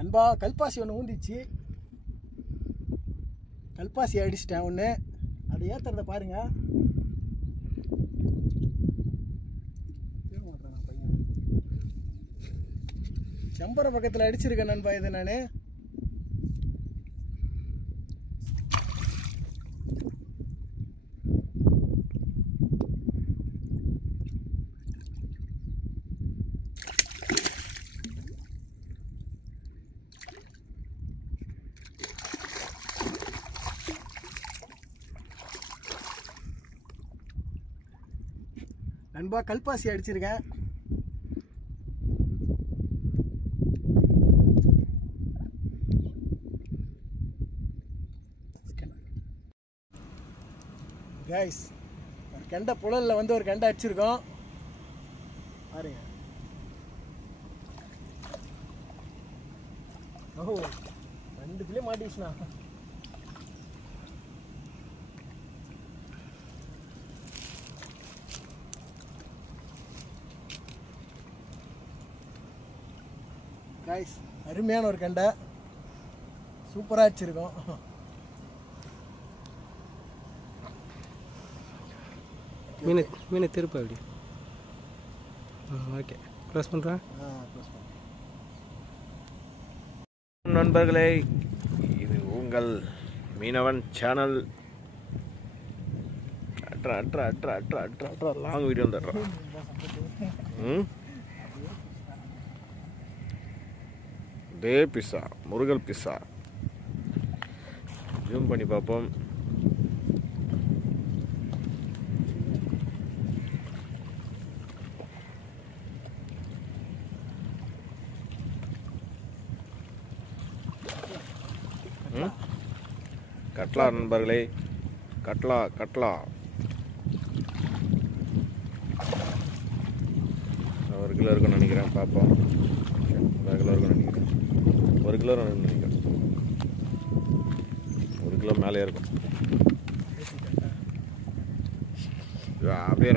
நண்பா கல்பாசி ஒன்று ஊந்திச்சு. கல்பாசி அடிச்சிட்டேன் ஒன்று. அதை ஏற்றுறத பாருங்க. பையன் செம்பர பக்கத்தில் அடிச்சிருக்கேன் நண்பா. இது நான் நண்பா கல்பாசி அடிச்சிருக்கேன். கைஸ் ஒரு கெண்டை புழலில் வந்து ஒரு கெண்டை அடிச்சிருக்கோம் பாருங்க. ஓ 2 கிலோ மாட்டிச்சுண்ணா. கைஸ் அருமையான ஒரு கெண்டை, சூப்பராக வச்சுருக்கோம். மீன் திருப்ப அப்படி. ஓகே க்ளோஸ் பண்ணுறேன். நண்பர்களே, இது உங்கள் மீனவன் சேனல். அட்ரா அட்ரா அட்ரா அட்ரா அட்ரா அட்ரா லாங் வீடியோ வந்துடுறோம். டே பிஸ்ஸா, முருகல் பிஸ்ஸா. ஜூம் பண்ணி பார்ப்போம். கட்லா நண்பர்களே, கட்லா கட்லா. 1 கிலோ இருக்குன்னு நினைக்கிறேன். பார்ப்போம். 1 கிலோ இருக்குன்னு நினைக்கிறேன். 1 கிலோ நினைக்கிறேன். 1 கிலோ மேலே இருக்கும். அப்படியே